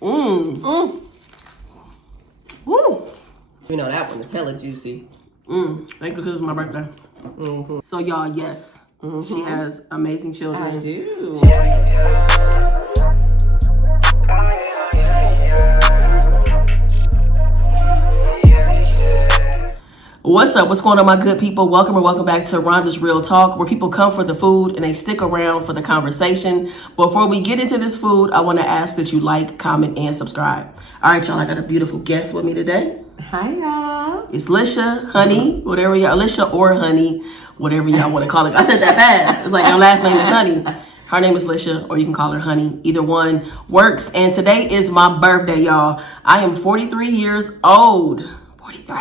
Woo. You know, that one is hella juicy. Thank you, because it's my birthday. So, y'all, yes. She has amazing children. I do. What's up? What's going on, my good people? Welcome or welcome back to Rhonda's Real Talk, where people come for the food and they stick around for the conversation. Before we get into this food, I want to ask that you like, comment, and subscribe. All right, y'all, I got a beautiful guest with me today. Hi, y'all. It's Lisha, Honey, whatever y'all, Lisha or Honey, whatever y'all want to call it. I said that fast. It's like your last name is Honey. Her name is Lisha, or you can call her Honey. Either one works. And today is my birthday, y'all. I am 43 years old. 43.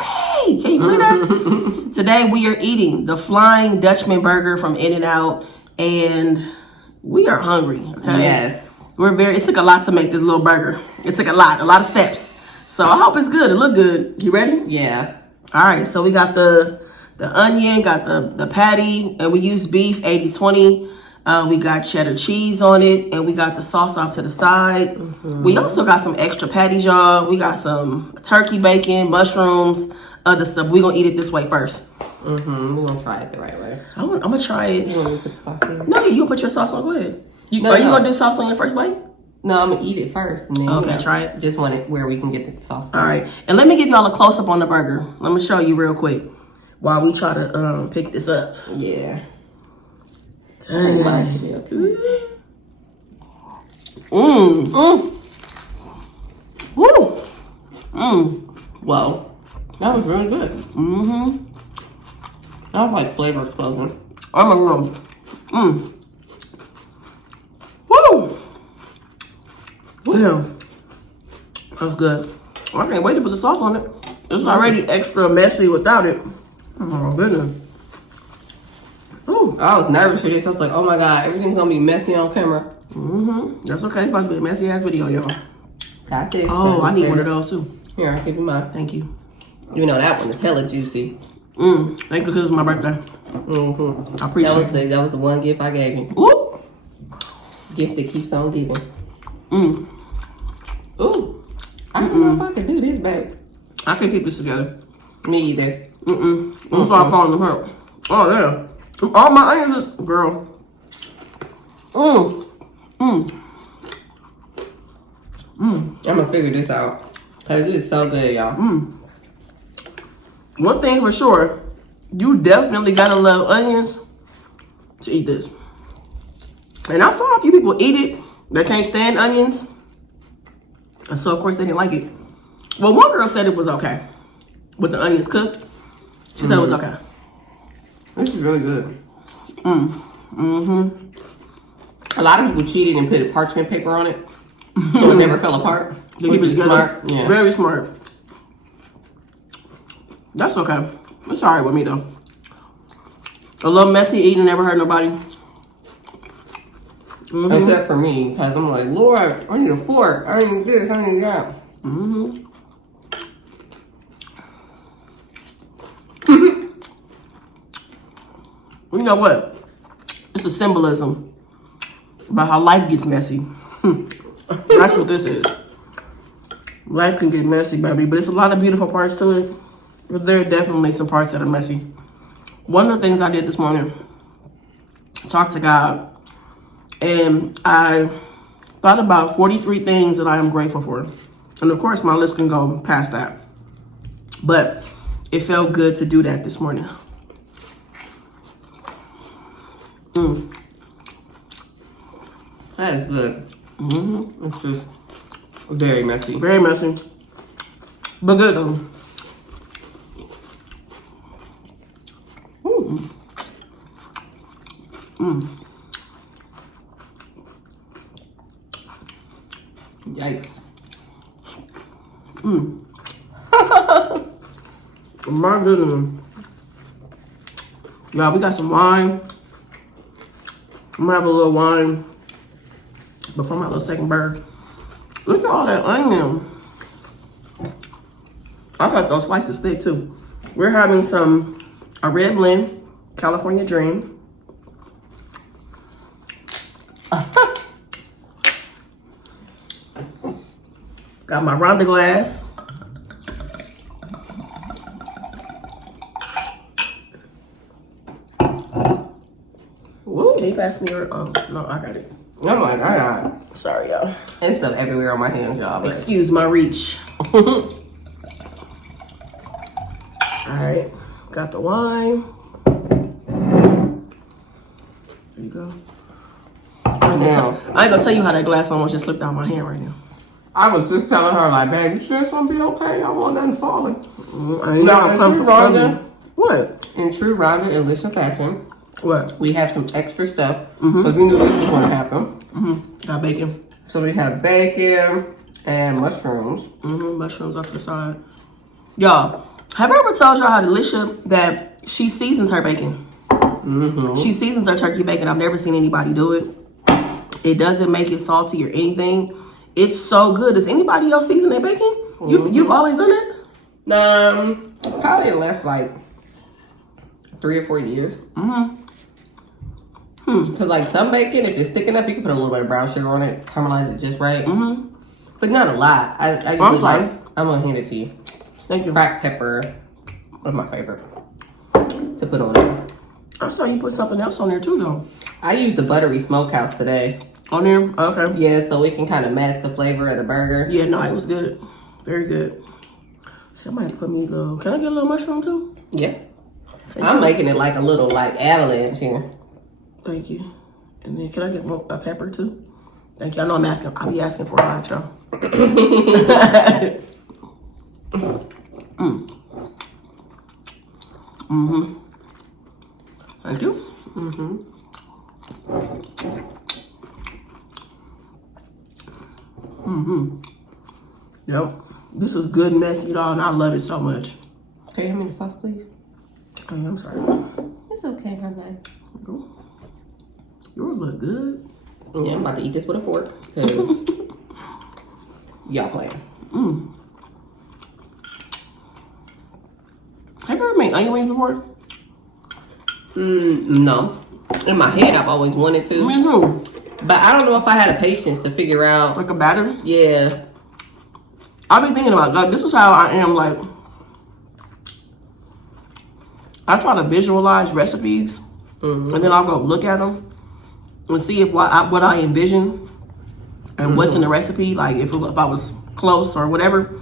Can you believe that? Today we are eating the Flying Dutchman burger from In-N-Out, and we are hungry. Okay. Yes. It took a lot to make this little burger. It took a lot of steps. So I hope it's good. It look good. You ready? Yeah. All right. So we got the onion, got the patty, and we use beef 80-20. We got cheddar cheese on it, and we got the sauce off to the side. We also got some extra patties, y'all. We got some turkey bacon, mushrooms, other stuff. We're going to eat it this way first. We're going to try it the right way. I'm going to try it. You want me to put the sauce in? No, you put your sauce on. Go ahead. Are you going to do sauce on your first bite? No, I'm going to eat it first. And then, okay, try it. Just want it where we can get the sauce. All right. And let me give y'all a close-up on the burger. Let me show you real quick while we try to pick this up. Yeah. Dang. Whoa. That was really good. I was like flavor explosion. I'm a little. Woo! Damn. That's good. I can't wait to put the sauce on it. It's already extra messy without it. Oh my goodness. Ooh. I was nervous for this. I was like, oh my God, everything's gonna be messy on camera. That's okay. It's about to be a messy ass video, y'all. Got this. Oh, I need one of those too. Here, I'll give you mine. Thank you. You know, that one is hella juicy. Thank you, because it's my birthday. I appreciate it. That was the one gift I gave you. Ooh. Gift that keeps on giving. Ooh. I don't know if I can do this, babe. I can't keep this together. Me either. I'm start falling apart. Oh, yeah. All my onions, girl. I'm gonna figure this out. Cause it is so good, y'all. One thing for sure, you definitely gotta love onions to eat this. And I saw a few people eat it that can't stand onions. And so of course they didn't like it. Well, one girl said it was okay with the onions cooked. She said it was okay. This is really good. A lot of people cheated and put parchment paper on it, so it never fell apart. Which is smart. Yeah. Very smart. That's okay. It's alright with me though. A little messy eating never hurt nobody. Except for me, because I'm like, Lord, I need a fork. I need this. I need that. You know what? It's a symbolism about how life gets messy. That's what this is. Life can get messy, baby, but it's a lot of beautiful parts to it. But there are definitely some parts that are messy. One of the things I did this morning, talked to God, and I thought about 43 things that I am grateful for. And of course, my list can go past that. But it felt good to do that this morning. That is good. It's just very messy. Very messy. But good though. Yikes. My goodness. Y'all, we got some wine. I'm gonna have a little wine before my little second burger. Look at all that onion. I got those slices thick too. We're having a red blend, California Dream. Got my Rhonda glass. Woo. Can you pass me your, no, I got it. Oh my God. Sorry, y'all. There's stuff everywhere on my hands, y'all. But... Excuse my reach. All right, got the wine. There you go. I ain't gonna tell you how that glass almost just slipped out my hand right now. I was just telling her, like, babe, you sure it's gonna be okay? I want nothing falling. I ain't gonna come from What? In true Rhonda and Lisa fashion, what? We have some extra stuff because we knew this was gonna happen. Got bacon. So we have bacon and mushrooms. Mushrooms off the side. Y'all, have I ever told y'all how delicious that she seasons her bacon? She seasons her turkey bacon. I've never seen anybody do it. It doesn't make it salty or anything. It's so good. Does anybody else season their bacon? You've always done it? Probably in the last like 3 or 4 years. Cause like some bacon, if it's thick enough, you can put a little bit of brown sugar on it, caramelize it just right. But not a lot. I usually like. I'm gonna hand it to you. Thank you. Cracked pepper was my favorite to put on it. I saw you put something else on there too, though. I used the buttery smokehouse today. On there? Okay. Yeah, so we can kind of match the flavor of the burger. Yeah, no, it was good. Very good. Somebody put me a little... Can I get a little mushroom too? Yeah. I'm making it like a little like avalanche here. Thank you. And then can I get a pepper too? Thank you. I know I'm asking. I'll be asking for a lot, y'all. Thank you. Yep. This is good, messy, y'all, and I love it so much. Can you hand me the sauce, please? Oh, yeah, I'm sorry. It's okay, I'm not. Yours look good. Yeah, I'm about to eat this with a fork because y'all playing. Have you ever made onion rings before? No. In my head, I've always wanted to. Me too. But I don't know if I had the patience to figure out. Like a batter? Yeah. I've been thinking about, like, this is how I am, like, I try to visualize recipes, and then I'll go look at them and see if what I envision and what's in the recipe, like if I was close or whatever.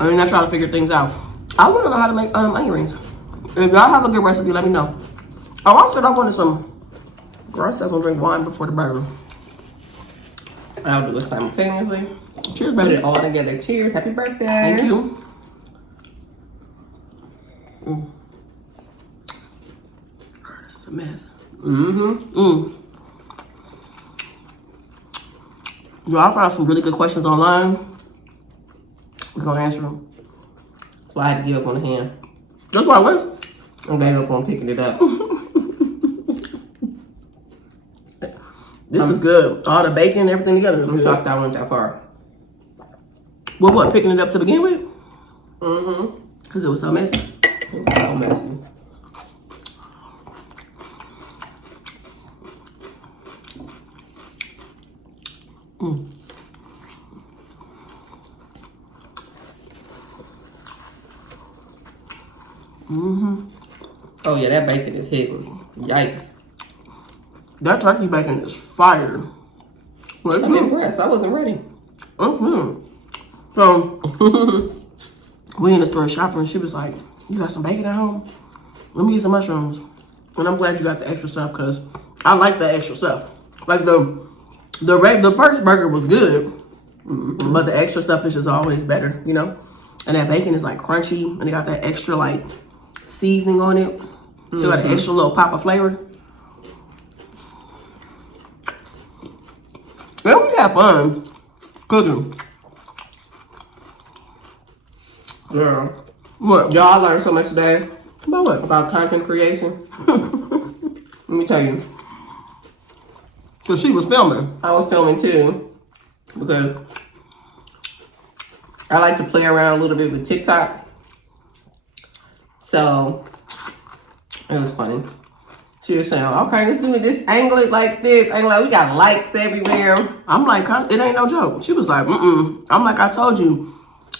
I mean, I try to figure things out. I want to know how to make onion rings. If y'all have a good recipe, let me know. Oh, I said I wanted some. Girl, I said I'm gonna drink wine before the burger. I'll do it simultaneously. Cheers, Put baby. it all together. Cheers. Happy birthday. Thank you. This is a mess. Yo, I found some really good questions online. We're gonna answer them. So I had to give up on the hand. That's why I went. I gave up on picking it up. This is good. All the bacon and everything together. I'm shocked I went that far. Well, what, picking it up to begin with? Because it was so messy. It was so messy. Oh yeah, that bacon is hitting. Yikes. That turkey bacon is fire. Well, I'm impressed. I wasn't ready. So, we in the store shopping, and she was like, you got some bacon at home? Let me get some mushrooms. And I'm glad you got the extra stuff, because I like the extra stuff. Like, the first burger was good, but the extra stuff is just always better, you know? And that bacon is, like, crunchy, and they got that extra, like, seasoning on it. So got an extra little pop of flavor. Well, we had fun cooking. Girl. What? Y'all learned so much today About what? about content creation. Let me tell you. Because she was filming. I was filming too because I like to play around a little bit with TikTok. So it was funny. She was saying, okay, let's do it. This angle it like this. Angle like we got lights everywhere. I'm like, it ain't no joke. She was like, I'm like, I told you,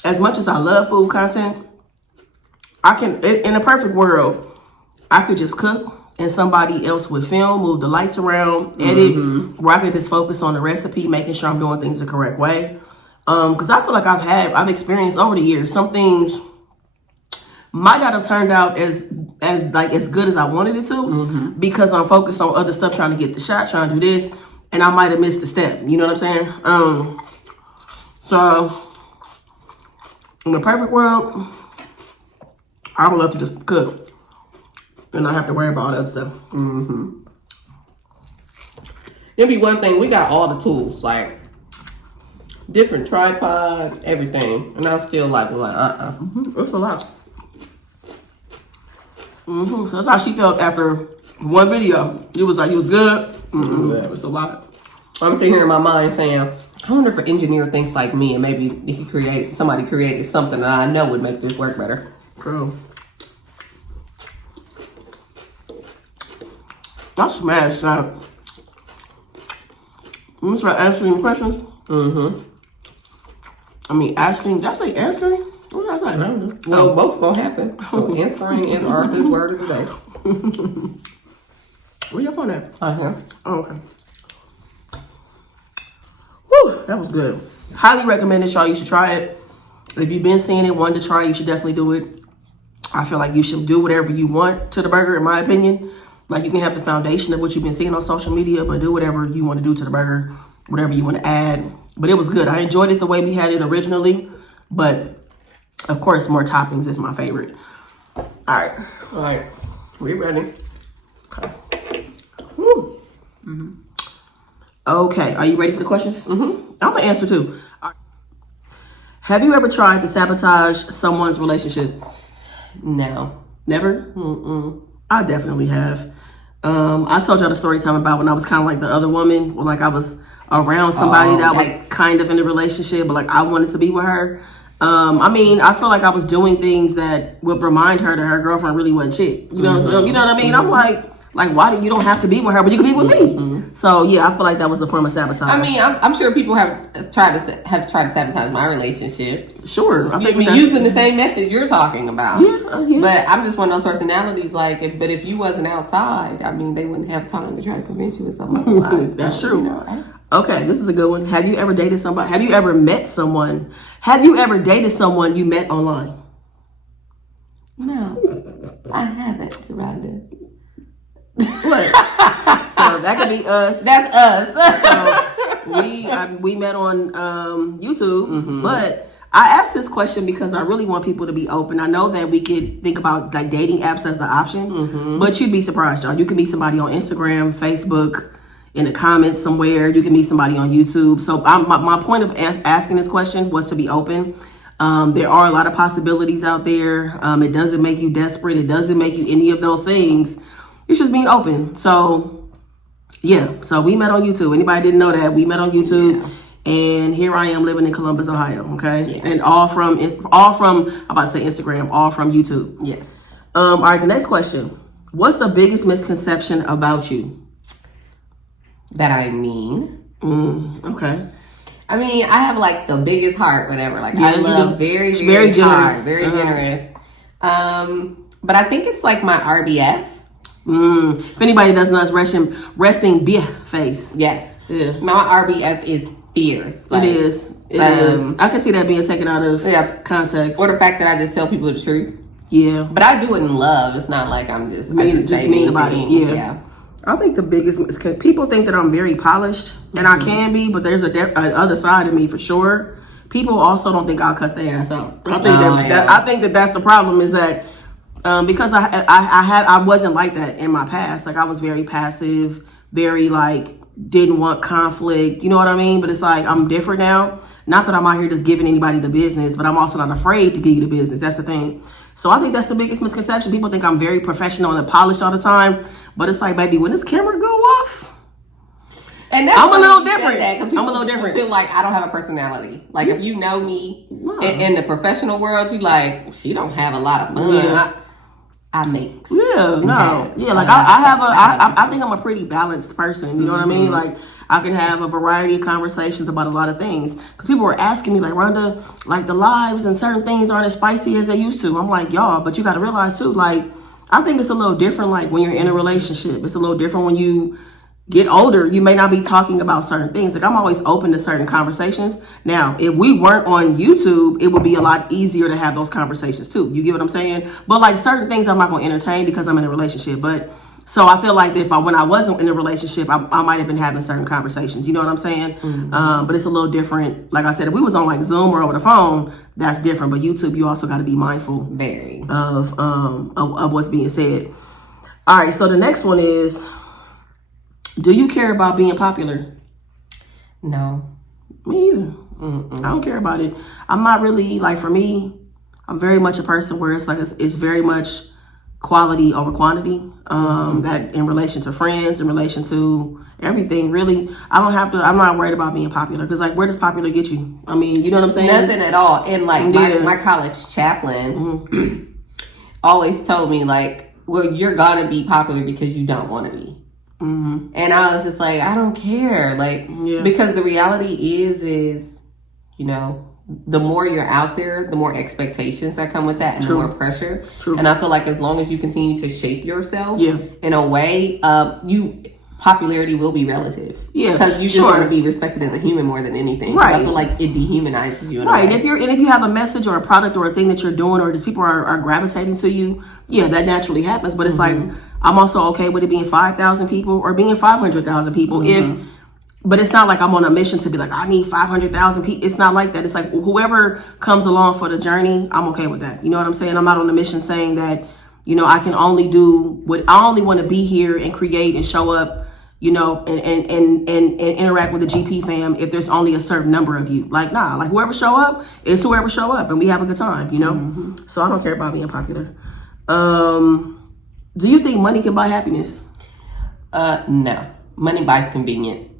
as much as I love food content, I can, in a perfect world, I could just cook and somebody else would film, move the lights around, edit, where I could just focus on the recipe, making sure I'm doing things the correct way. Because I feel like I've experienced over the years, some things might not have turned out as good as I wanted it to, because I'm focused on other stuff, trying to get the shot, trying to do this, and I might have missed a step. You know what I'm saying? So in the perfect world, I would love to just cook and not have to worry about all that stuff. It'll be one thing. We got all the tools, like different tripods, everything, and I was still like, It's a lot. That's how she felt after one video. It was like, it was good. It's a lot. I'm sitting here in my mind saying, I wonder if an engineer thinks like me, and maybe somebody created something that I know would make this work better. Girl, I smashed that. I'm gonna start answering questions. I mean, asking. Did I say answering? What did I say? I don't know. Well, both gonna happen. So answering is our good word of the day. Where your phone at? Uh-huh. Oh, okay. Whew, that was good. Highly recommend it, y'all. You should try it. If you've been seeing it, wanted to try, you should definitely do it. I feel like you should do whatever you want to the burger, in my opinion. Like, you can have the foundation of what you've been seeing on social media, but do whatever you want to do to the burger, whatever you want to add. But it was good. I enjoyed it the way we had it originally, but of course, more toppings is my favorite. All right. We ready? Okay. Woo. Okay. Are you ready for the questions? I'm gonna answer too. All right. Have you ever tried to sabotage someone's relationship? No. Never? I definitely have. I told y'all the story time about when I was kind of like the other woman, or like I was around somebody that was kind of in a relationship, but like I wanted to be with her. I mean, I feel like I was doing things that would remind her that her girlfriend really wasn't shit. You know, you know what I mean? I'm like, why you don't have to be with her, but you can be with me. So yeah, I feel like that was a form of sabotage. I mean, I'm sure people have tried to sabotage my relationships. Sure, I think using the same method you're talking about. Yeah. But I'm just one of those personalities. Like, but if you wasn't outside, I mean, they wouldn't have time to try to convince you of something otherwise. That's true. You know, Okay, this is a good one. Have you ever dated somebody? Have you ever met someone? Have you ever dated someone you met online? No, I haven't, Rhonda. What? So that could be us. That's us. So we met on YouTube, but I asked this question because I really want people to be open. I know that we could think about like dating apps as the option, but you'd be surprised, y'all. You can meet somebody on Instagram, Facebook, in the comments somewhere. You can meet somebody on YouTube. So my point of asking this question was to be open. There are a lot of possibilities out there. It doesn't make you desperate. It doesn't make you any of those things. It's just being open. So yeah, so we met on YouTube. Anybody didn't know that, we met on YouTube, and here I am living in Columbus, Ohio. Okay, and all from I'm about to say Instagram, all from YouTube. Yes. All right, the next question: what's the biggest misconception about you? That I mean. Okay. I mean, I have like the biggest heart, whatever. Like, I love very generous. Hard, very generous. But I think it's like my RBF. If anybody doesn't know, it's resting beer face. Yes. Yeah. My RBF is fierce. Like, it is. It is. I can see that being taken out of context. Or the fact that I just tell people the truth. Yeah. But I do it in love. It's not like I'm just mean about it. Yeah. I think the biggest is because people think that I'm very polished, and I can be, but there's a other side of me for sure. People also don't think I'll cuss their ass out. I think that that's the problem, is that because I wasn't like that in my past. Like, I was very passive, very like didn't want conflict. You know what I mean? But it's like I'm different now. Not that I'm out here just giving anybody the business, but I'm also not afraid to give you the business. That's the thing. So I think that's the biggest misconception. People think I'm very professional and polished all the time, but it's like, baby, when this camera go off, and that's I'm a little different. I'm a little different. Feel like I don't have a personality. Like, if you know me in the professional world, you like, she don't have a lot of fun. I make. Yeah, no. Yeah, like I think I'm a pretty balanced person. You know what I mean? Like, I can have a variety of conversations about a lot of things. Because people were asking me, like, Rhonda, like, the lives and certain things aren't as spicy as they used to. I'm like, y'all, but you got to realize, too, like, I think it's a little different, like, when you're in a relationship. It's a little different when you get older. You may not be talking about certain things. Like, I'm always open to certain conversations. Now, if we weren't on YouTube, it would be a lot easier to have those conversations, too. You get what I'm saying? But, like, certain things I'm not going to entertain because I'm in a relationship. But so I feel like when I wasn't in a relationship, I might have been having certain conversations. You know what I'm saying? But it's a little different. Like I said, if we was on like Zoom or over the phone, that's different. But YouTube, you also got to be mindful of what's being said. All right. So the next one is, do you care about being popular? No. Me either. I don't care about it. I'm not really, like, for me, I'm very much a person where it's like it's very much quality over quantity. That in relation to friends, in relation to everything, really, I'm not worried about being popular, because, like, where does popular get you? I mean, you know what I'm saying? Nothing at all. And, like, my college chaplain always told me, like, well, you're gonna be popular because you don't want to be. And I was just like, I don't care, like, because the reality is, you know, the more you're out there, the more expectations that come with that, and the more pressure. And I feel like as long as you continue to shape yourself in a way, popularity will be relative. Yeah, because you just want to be respected as a human more than anything. Right. I feel like it dehumanizes you in a way. If you have a message or a product or a thing that you're doing, or just people are gravitating to you, that naturally happens. But it's like, I'm also okay with it being 5,000 people or being 500,000 people but it's not like I'm on a mission to be like, I need 500,000 people. It's not like that. It's like, whoever comes along for the journey, I'm okay with that. You know what I'm saying? I'm not on a mission saying that, you know, I can only do what I only want to be here and create and show up, you know, and interact with the GP fam if there's only a certain number of you. Like, nah, like, whoever show up is whoever show up, and we have a good time, you know? So I don't care about being popular. Do you think money can buy happiness? No. Money buys convenience.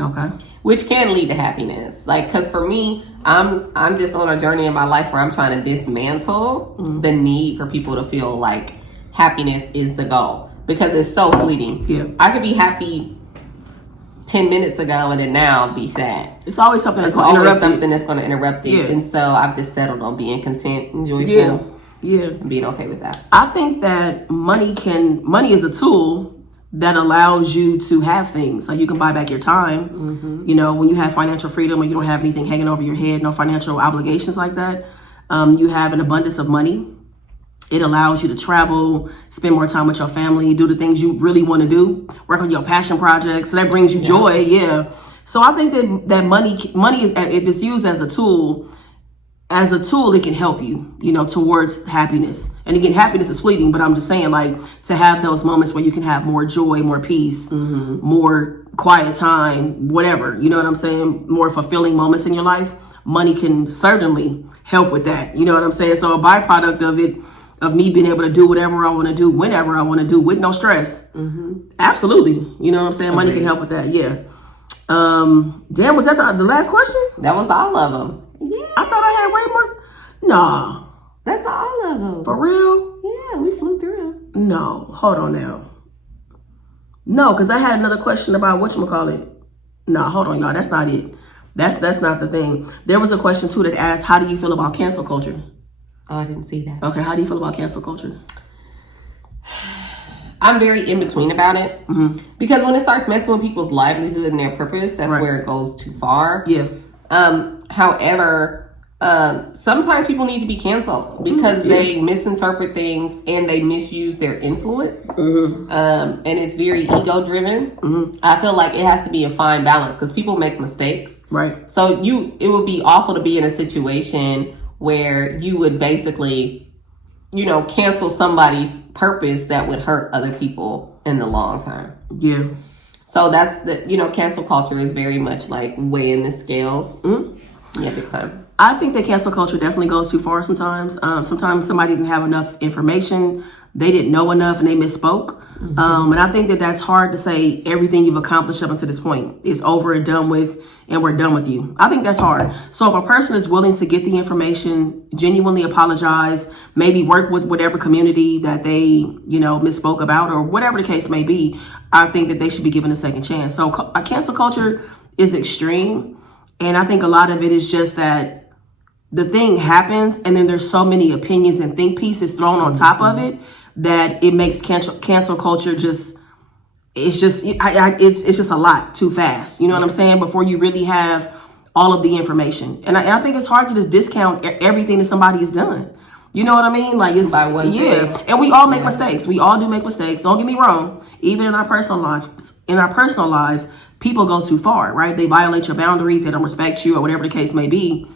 Okay. Which can lead to happiness. Like, because for me, I'm just on a journey in my life where I'm trying to dismantle the need for people to feel like happiness is the goal, because it's so fleeting. Yeah. I could be happy 10 minutes ago and then now be sad. It's always something that's going to interrupt it. And so I've just settled on being content and joyful. Yeah. Being okay with that. I think that money is a tool that allows you to have things. Like, you can buy back your time. You know, when you have financial freedom, when you don't have anything hanging over your head, no financial obligations like that, you have an abundance of money. It allows you to travel, spend more time with your family, do the things you really want to do, work on your passion projects. So that brings you joy. Yeah. So I think that money is, if it's used as a tool, it can help you, you know, towards happiness. And again, happiness is fleeting, but I'm just saying, like, to have those moments where you can have more joy, more peace, more quiet time, whatever, you know what I'm saying? More fulfilling moments in your life. Money can certainly help with that. You know what I'm saying? So a byproduct of me being able to do whatever I want to do, whenever I want to do, with no stress. Absolutely. You know what I'm saying? Money can help with that. Yeah. Dan, was that the last question? That was all of them. Yeah. I thought I had way more. No. That's all of them. For real? Yeah, we flew through. No. Hold on now. No, because I had another question about whatchamacallit. No, hold on, y'all. That's not it. That's not the thing. There was a question, too, that asked, how do you feel about cancel culture? Oh, I didn't see that. Okay, how do you feel about cancel culture? I'm very in between about it. Because when it starts messing with people's livelihood and their purpose, that's where it goes too far. Yeah. However, sometimes people need to be canceled because they misinterpret things and they misuse their influence. And it's very ego driven. I feel like it has to be a fine balance because people make mistakes. Right. So it would be awful to be in a situation where you would basically, you know, cancel somebody's purpose that would hurt other people in the long term. Yeah. So that's cancel culture is very much like weighing the scales. Yeah, big time. I think that cancel culture definitely goes too far sometimes. Sometimes somebody didn't have enough information. They didn't know enough and they misspoke. And I think that that's hard to say everything you've accomplished up until this point is over and done with. and we're done with you. I think that's hard. So if a person is willing to get the information, genuinely apologize, maybe work with whatever community that they, you know, misspoke about or whatever the case may be, I think that they should be given a second chance. So cancel culture is extreme. And I think a lot of it is just that the thing happens and then there's so many opinions and think pieces thrown on top of it that it makes cancel culture just, it's just a lot too fast. You know what I'm saying? Before you really have all of the information. And I think it's hard to just discount everything that somebody has done. You know what I mean? Like it's, and we all make mistakes. We all do make mistakes. Don't get me wrong. Even in our personal lives, people go too far, right? They violate your boundaries. They don't respect you or whatever the case may be.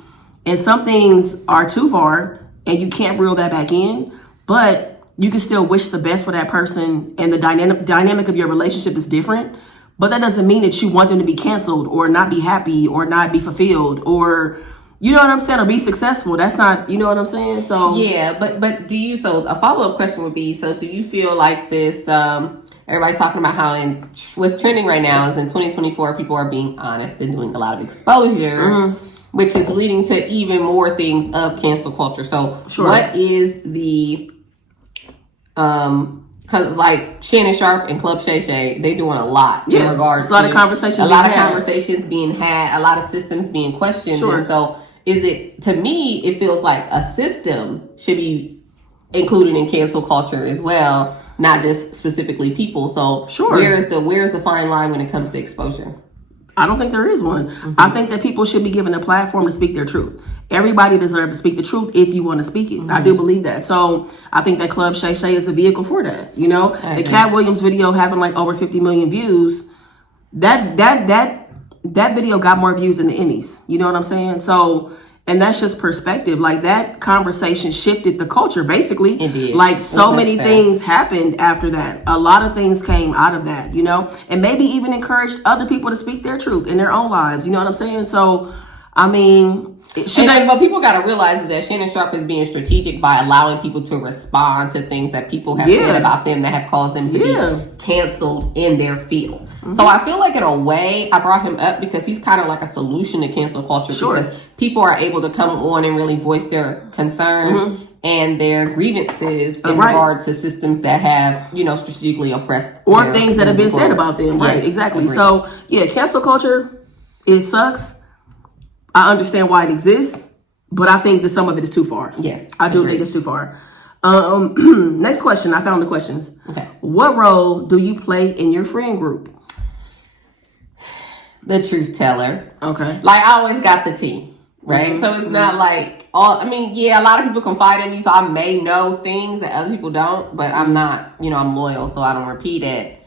And some things are too far and you can't reel that back in, but you can still wish the best for that person and the dynamic of your relationship is different. But that doesn't mean that you want them to be canceled or not be happy or not be fulfilled or, you know what I'm saying, or be successful. That's not, you know what I'm saying? So yeah, but do you, so a follow-up question would be, so do you feel like this, everybody's talking about how what's trending right now is in 2024, people are being honest and doing a lot of exposure, which is leading to even more things of cancel culture. So what is the, cause like Shannon Sharp and Club Shay Shay, they doing a lot in regards to a lot of conversations being had, a lot of systems being questioned. And so is it, to me, it feels like a system should be included in cancel culture as well, not just specifically people. So where's the fine line when it comes to exposure? I don't think there is one. I think that people should be given a platform to speak their truth. Everybody deserves to speak the truth if you want to speak it. I do believe that. So I think that Club Shay Shay is a vehicle for that. You know, the Cat Williams video having like over 50 million views, that video got more views than the Emmys. You know what I'm saying? So, and that's just perspective. Like that conversation shifted the culture basically. It did. Like so many things happened after that. A lot of things came out of that, you know, and maybe even encouraged other people to speak their truth in their own lives. You know what I'm saying? So, I mean, what people got to realize is that Shannon Sharp is being strategic by allowing people to respond to things that people have said about them that have caused them to be canceled in their field. So I feel like in a way I brought him up because he's kind of like a solution to cancel culture because people are able to come on and really voice their concerns and their grievances in regard to systems that have, you know, strategically oppressed or things that have been said about them. Right, exactly. Agreed. So yeah, cancel culture, it sucks. I understand why it exists, but I think that some of it is too far. Yes. I do think it's too far. Next question. I found the questions. Okay. What role do you play in your friend group? The truth teller. Okay. Like I always got the tea, right? So it's not like a lot of people confide in me, so I may know things that other people don't, but I'm not, you know, I'm loyal, so I don't repeat it.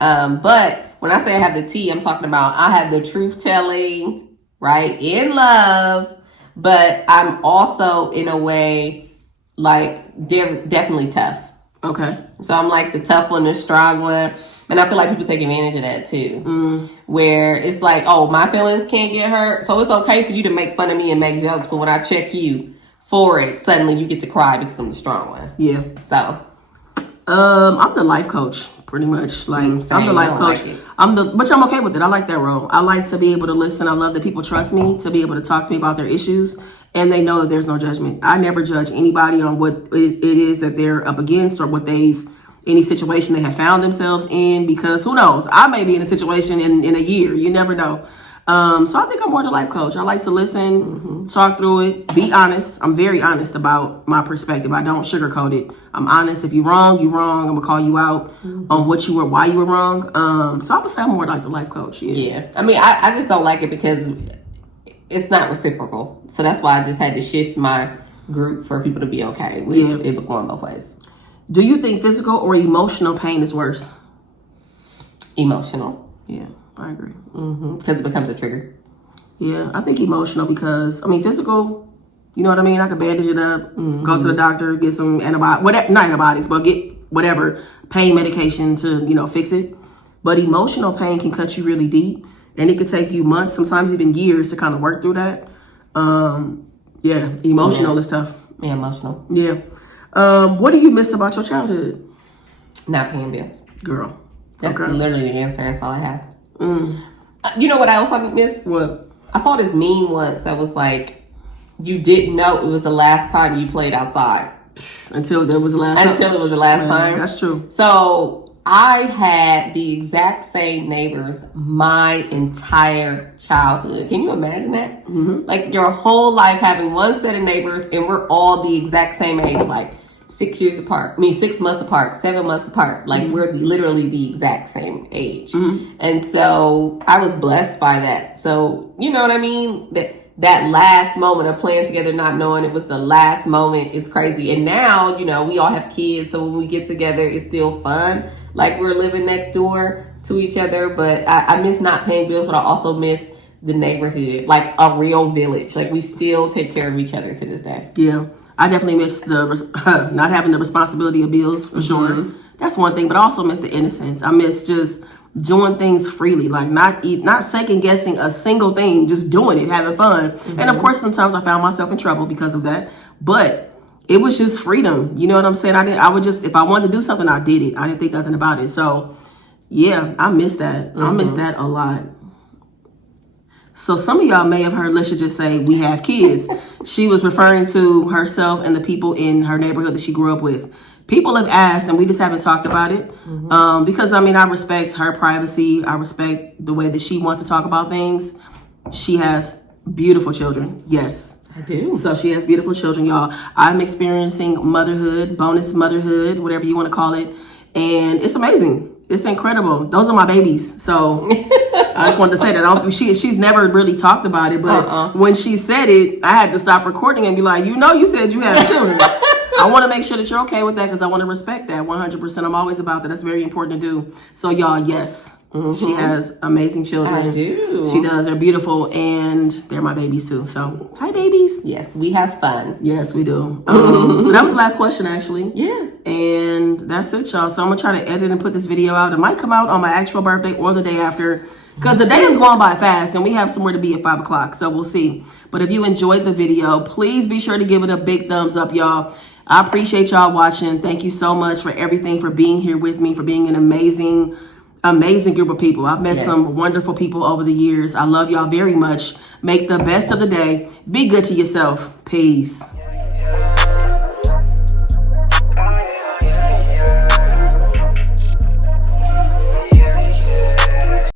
But when I say I have the tea, I'm talking about I have the truth telling, right, in love, but I'm also in a way like they're definitely tough. Okay. So I'm like the tough one, the strong one, and I feel like people take advantage of that too. Where it's like, oh, my feelings can't get hurt, so it's okay for you to make fun of me and make jokes, but when I check you for it, suddenly you get to cry because I'm the strong one. Yeah. So I'm the life coach. Pretty much, like I'm the life coach. But I'm okay with it. I like that role. I like to be able to listen. I love that people trust me to be able to talk to me about their issues, and they know that there's no judgment. I never judge anybody on what it is that they're up against or what any situation they have found themselves in, because who knows? I may be in a situation in a year. You never know. So I think I'm more the life coach. I like to listen, talk through it, be honest. I'm very honest about my perspective. I don't sugarcoat it. I'm honest. If you're wrong, you're wrong. I'm gonna call you out on why you were wrong. So I would say I'm more like the life coach. Yeah. I mean, I just don't like it because it's not reciprocal. So that's why I just had to shift my group for people to be okay with it going both ways. Do you think physical or emotional pain is worse? Emotional. Yeah. I agree. Because it becomes a trigger. Yeah, I think emotional because, I mean, physical, you know what I mean? I could bandage it up, go to the doctor, get some not antibiotics, but get whatever pain medication to, you know, fix it. But emotional pain can cut you really deep, and it could take you months, sometimes even years to kind of work through that. Emotional is tough. Yeah, emotional. Yeah. What do you miss about your childhood? Not paying bills. Girl. That's literally the answer. That's all I have. You know what else I miss? What? I saw this meme once that was like, you didn't know it was the last time you played outside. Until there was the last time. Until it was the last time. That's true. So I had the exact same neighbors my entire childhood. Can you imagine that? Mm-hmm. Like your whole life having one set of neighbors and we're all the exact same age, like 6 years apart. 6 months apart, 7 months apart. Like we're literally the exact same age. Mm-hmm. And so I was blessed by that. So you know what I mean? That last moment of playing together, not knowing it was the last moment, is crazy. And now, you know, we all have kids, so when we get together, it's still fun. Like we're living next door to each other, but I miss not paying bills, but I also miss the neighborhood, like a real village. Like we still take care of each other to this day. Yeah, I definitely miss the not having the responsibility of bills for sure. That's one thing, but I also miss the innocence. I miss just doing things freely, like not second guessing a single thing, just doing it, having fun. And of course, sometimes I found myself in trouble because of that, but it was just freedom. You know what I'm saying? I would just, if I wanted to do something, I did it. I didn't think nothing about it. So yeah, I miss that. I miss that a lot. So some of y'all may have heard Lisha just say, we have kids. She was referring to herself and the people in her neighborhood that she grew up with. People have asked, and we just haven't talked about it. Because, I mean, I respect her privacy. I respect the way that she wants to talk about things. She has beautiful children. Yes. I do. So she has beautiful children, y'all. I'm experiencing motherhood, bonus motherhood, whatever you want to call it. And it's amazing. It's incredible. Those are my babies. So I just wanted to say that. She's never really talked about it. But when she said it, I had to stop recording and be like, you said you have children. I want to make sure that you're okay with that because I want to respect that 100%. I'm always about that. That's very important to do. So y'all, yes, she has amazing children. I do. She does. They're beautiful and they're my babies too. So hi, babies. Yes, we have fun. Yes, we do. So that was the last question, actually. Yeah. And that's it, y'all. So I'm going to try to edit and put this video out. It might come out on my actual birthday or the day after because the day is going by fast and we have somewhere to be at 5 o'clock. So we'll see. But if you enjoyed the video, please be sure to give it a big thumbs up, y'all. I appreciate y'all watching. Thank you so much for everything, for being here with me, for being an amazing group of people. I've met some wonderful people over the years. I love y'all very much. Make the best of the day. Be good to yourself. Peace.